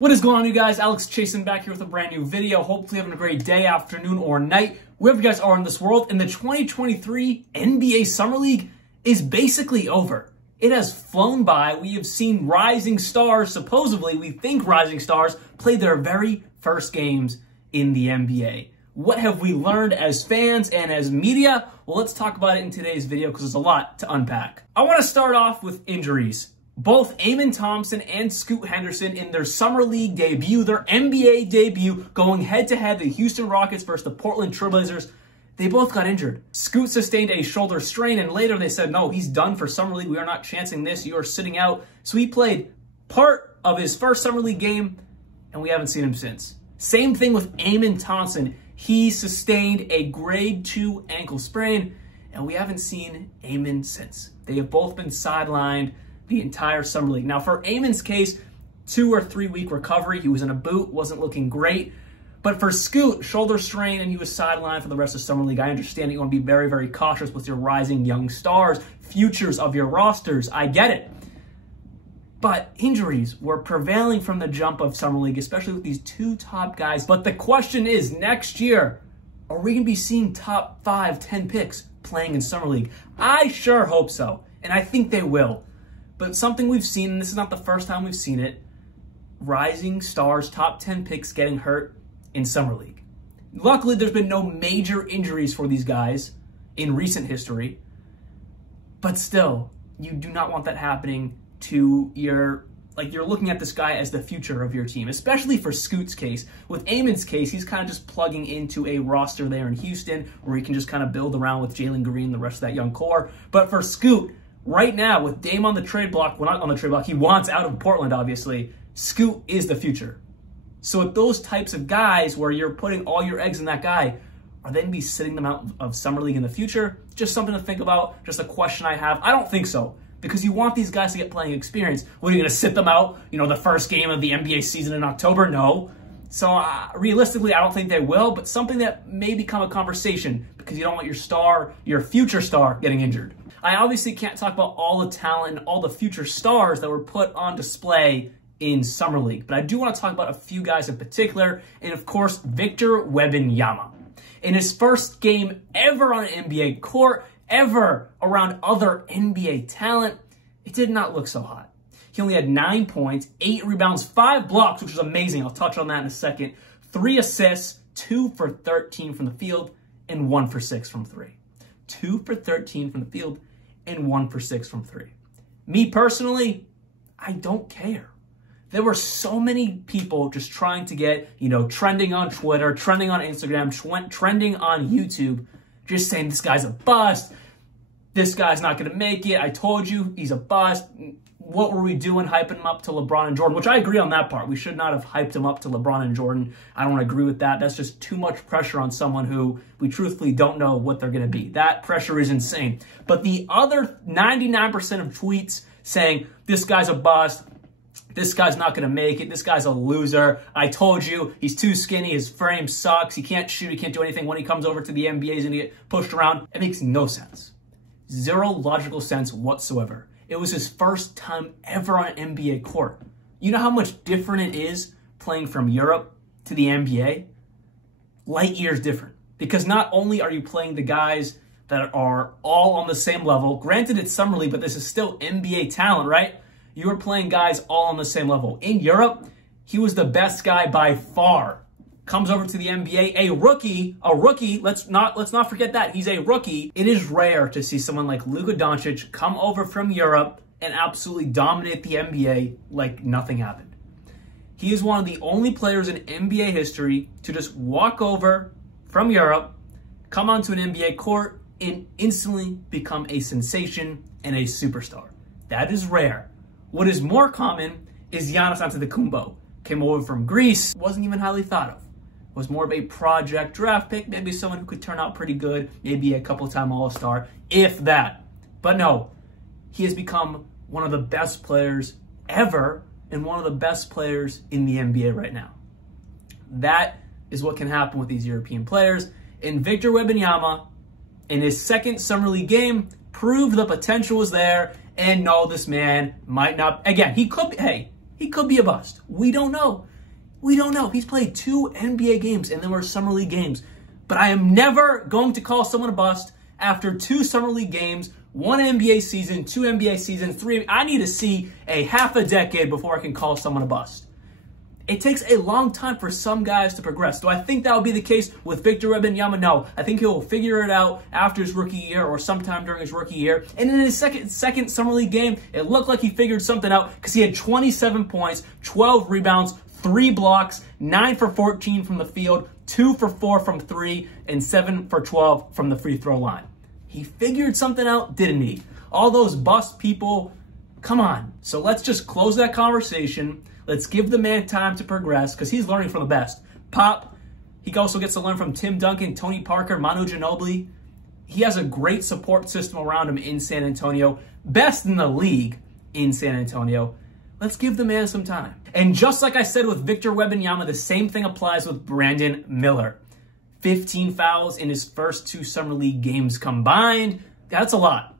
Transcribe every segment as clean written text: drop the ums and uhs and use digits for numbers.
What is going on, you guys? Alex Chasen back here with a brand new video. Hopefully having a great day, afternoon, or night, wherever you guys are in this world. And the 2023 NBA Summer League is basically over. It has flown by. We have seen rising stars, supposedly, we think rising stars, play their very first games in the NBA. What have we learned as fans and as media? Well, let's talk about it in today's video because there's a lot to unpack. I want to start off with injuries. Both Amen Thompson and Scoot Henderson in their Summer League debut, their NBA debut, going head-to-head, the Houston Rockets versus the Portland Trailblazers, they both got injured. Scoot sustained a shoulder strain, and later they said, no, he's done for Summer League. We are not chancing this. You are sitting out. So he played part of his first Summer League game, and we haven't seen him since. Same thing with Amen Thompson. He sustained a grade 2 ankle sprain, and we haven't seen Amen since. They have both been sidelined the entire Summer League. Now, for Amen's case, 2 or 3 week recovery. He was in a boot, wasn't looking great. But for Scoot, shoulder strain, and he was sidelined for the rest of Summer League. I understand that you want to be very, very cautious with your rising young stars, futures of your rosters. I get it. But injuries were prevailing from the jump of Summer League, especially with these 2 top guys. But the question is, next year, are we going to be seeing top 5, 10 picks playing in Summer League? I sure hope so, and I think they will. But something we've seen, and this is not the first time we've seen it, rising stars, top 10 picks getting hurt in Summer League. Luckily, there's been no major injuries for these guys in recent history. But still, you do not want that happening to your, you're looking at this guy as the future of your team, especially for Scoot's case. With Amen's case, he's kind of just plugging into a roster there in Houston where he can just kind of build around with Jalen Green, the rest of that young core. But for Scoot, right now, with Dame on the trade block, well, not on the trade block, he wants out of Portland, obviously, Scoot is the future. So with those types of guys where you're putting all your eggs in that guy, are they going to be sitting them out of Summer League in the future? Just something to think about, just a question I have. I don't think so, because you want these guys to get playing experience. What, are you going to sit them out, the first game of the NBA season in October? No. So realistically, I don't think they will, but something that may become a conversation because you don't want your star, your future star, getting injured. I obviously can't talk about all the talent and all the future stars that were put on display in Summer League, but I do want to talk about a few guys in particular, and of course, Victor Wembanyama. In his first game ever on an NBA court, ever around other NBA talent, it did not look so hot. He only had 9 points, 8 rebounds, 5 blocks, which was amazing. I'll touch on that in a second. 3 assists, 2 for 13 from the field, and 1 for 6 from 3. 2 for 13 from the field, and 1 for 6 from 3. Me personally, I don't care. There were so many people just trying to get, trending on Twitter, trending on Instagram, trending on YouTube, just saying this guy's a bust. This guy's not going to make it. I told you he's a bust. What were we doing hyping him up to LeBron and Jordan? Which I agree on that part. We should not have hyped him up to LeBron and Jordan. I don't agree with that. That's just too much pressure on someone who we truthfully don't know what they're going to be. That pressure is insane. But the other 99% of tweets saying this guy's a bust, this guy's not going to make it, this guy's a loser, I told you, he's too skinny, his frame sucks, he can't shoot, he can't do anything. When he comes over to the NBA, he's going to get pushed around. It makes no sense. Zero logical sense whatsoever. It was his first time ever on an NBA court. You know how much different it is playing from Europe to the NBA? Light years different. Because not only are you playing the guys that are all on the same level, granted it's Summer League, but this is still NBA talent, right? You are playing guys all on the same level. In Europe, he was the best guy by far. Comes over to the NBA, a rookie, let's not forget that, he's a rookie. It is rare to see someone like Luka Doncic come over from Europe and absolutely dominate the NBA like nothing happened. He is one of the only players in NBA history to just walk over from Europe, come onto an NBA court, and instantly become a sensation and a superstar. That is rare. What is more common is Giannis Antetokounmpo. Came over from Greece, wasn't even highly thought of. Was more of a project draft pick, maybe someone who could turn out pretty good, maybe a couple-time All-Star, if that. But no, he has become one of the best players ever and one of the best players in the NBA right now. That is what can happen with these European players. And Victor Wembanyama, in his second Summer League game, proved the potential was there. And no, this man might not, again, he could be, hey, He could be a bust. We don't know. We don't know. He's played 2 NBA games and then were Summer League games. But I am never going to call someone a bust after 2 Summer League games, 1 NBA season, 2 NBA seasons, 3. I need to see a half a decade before I can call someone a bust. It takes a long time for some guys to progress. Do I think that will be the case with Victor Wembanyama? No. I think he'll figure it out after his rookie year or sometime during his rookie year. And in his second Summer League game, it looked like he figured something out because he had 27 points, 12 rebounds, 3 blocks, 9 for 14 from the field, 2 for 4 from 3, and 7 for 12 from the free throw line. He figured something out, didn't he? All those bust people, come on. So let's just close that conversation. Let's give the man time to progress because he's learning from the best. Pop, he also gets to learn from Tim Duncan, Tony Parker, Manu Ginobili. He has a great support system around him in San Antonio. Best in the league in San Antonio. Let's give the man some time. And just like I said with Victor Wembanyama, the same thing applies with Brandon Miller. 15 fouls in his first 2 Summer League games combined. That's a lot.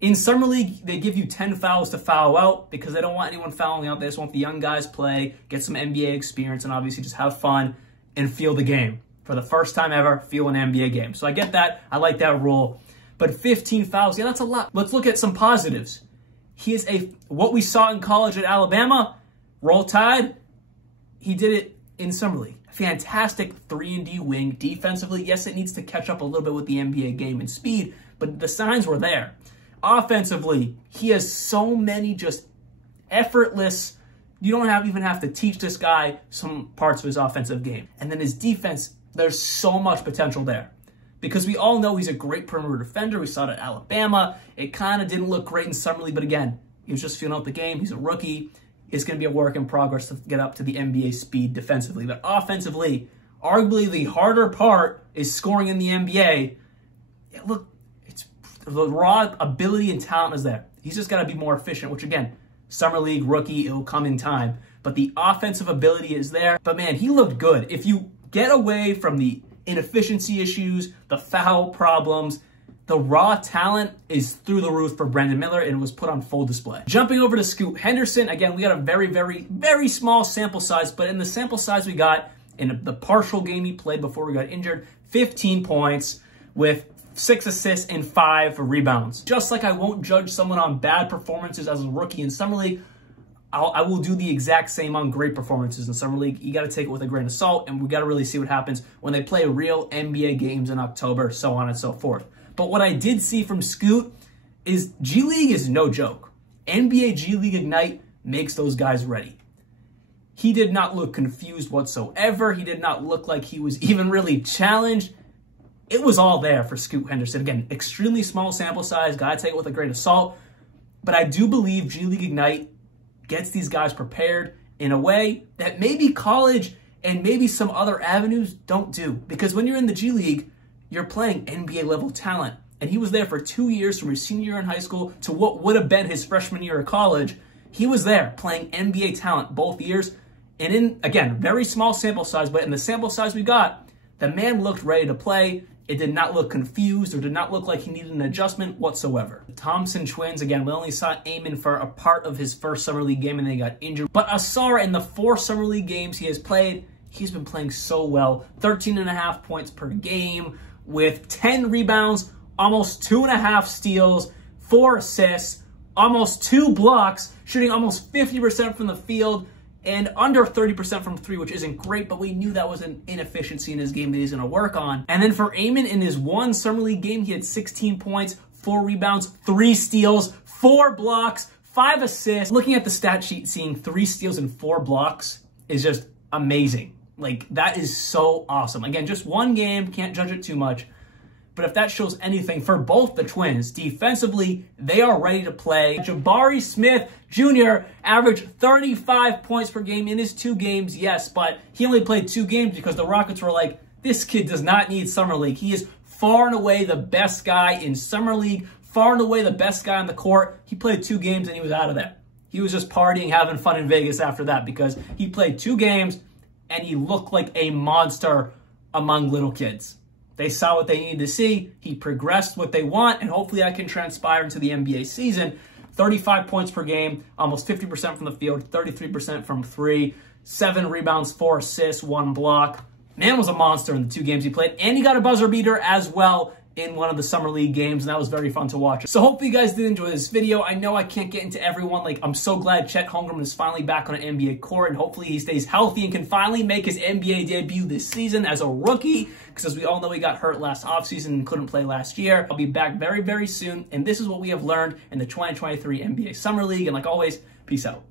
In Summer League, they give you 10 fouls to foul out because they don't want anyone fouling out. They just want the young guys play, get some NBA experience, and obviously just have fun and feel the game. For the first time ever, feel an NBA game. So I get that. I like that rule. But 15 fouls, yeah, that's a lot. Let's look at some positives. He is what we saw in college at Alabama, Roll Tide, he did it in Summer League. Fantastic 3-and-D wing. Defensively, yes, it needs to catch up a little bit with the NBA game and speed, but the signs were there. Offensively, he has so many just effortless, you don't even have to teach this guy some parts of his offensive game. And then his defense, there's so much potential there. Because we all know he's a great perimeter defender. We saw it at Alabama. It kind of didn't look great in Summer League, but again, he was just feeling out the game. He's a rookie. It's going to be a work in progress to get up to the NBA speed defensively. But offensively, arguably the harder part is scoring in the NBA. Look, the raw ability and talent is there. He's just got to be more efficient, which again, Summer League, rookie, it'll come in time. But the offensive ability is there. But man, he looked good. If you get away from the inefficiency issues, the foul problems, the raw talent is through the roof for Brandon Miller and was put on full display. Jumping over to Scoot Henderson, again, we got a very, very, very small sample size, but in the sample size we got in the partial game he played before we got injured, 15 points with 6 assists and 5 rebounds. Just like I won't judge someone on bad performances as a rookie in Summer League, I will do the exact same on great performances in Summer League. You got to take it with a grain of salt, and we got to really see what happens when they play real NBA games in October, so on and so forth. But what I did see from Scoot is G League is no joke. NBA G League Ignite makes those guys ready. He did not look confused whatsoever. He did not look like he was even really challenged. It was all there for Scoot Henderson. Again, extremely small sample size. Got to take it with a grain of salt. But I do believe G League Ignite gets these guys prepared in a way that maybe college and maybe some other avenues don't do. Because when you're in the G League, you're playing NBA level talent. And he was there for 2 years from his senior year in high school to what would have been his freshman year of college. He was there playing NBA talent both years. And in, again, very small sample size, but in the sample size we got, the man looked ready to play. It did not look confused or did not look like he needed an adjustment whatsoever. The Thompson twins, again, we only saw Amen for a part of his first Summer League game and they got injured. But Asar, in the 4 Summer League games he has played, he's been playing so well. 13.5 points per game with 10 rebounds, almost 2.5 steals, 4 assists, almost 2 blocks, shooting almost 50% from the field, and under 30% from 3, which isn't great, but we knew that was an inefficiency in his game that he's going to work on. And then for Amen, in his 1 Summer League game, he had 16 points, 4 rebounds, 3 steals, 4 blocks, 5 assists. Looking at the stat sheet, seeing 3 steals and 4 blocks is just amazing. Like, that is so awesome. Again, just 1 game, can't judge it too much. But if that shows anything for both the twins, defensively, they are ready to play. Jabari Smith Jr. averaged 35 points per game in his 2 games, yes, but he only played 2 games because the Rockets were like, this kid does not need Summer League. He is far and away the best guy in Summer League, far and away the best guy on the court. He played 2 games and he was out of there. He was just partying, having fun in Vegas after that because he played 2 games and he looked like a monster among little kids. They saw what they needed to see. He progressed what they want, and hopefully that can transpire into the NBA season. 35 points per game, almost 50% from the field, 33% from three, 7 rebounds, 4 assists, 1 block. Man was a monster in the 2 games he played, and he got a buzzer beater as well in one of the Summer League games, and that was very fun to watch. So hopefully you guys did enjoy this video. I know I can't get into everyone. Like, I'm so glad Chet Holmgren is finally back on an NBA court, and hopefully he stays healthy and can finally make his NBA debut this season as a rookie, because as we all know, he got hurt last offseason and couldn't play last year. I'll be back very, very soon, and this is what we have learned in the 2023 NBA Summer League, and like always, peace out.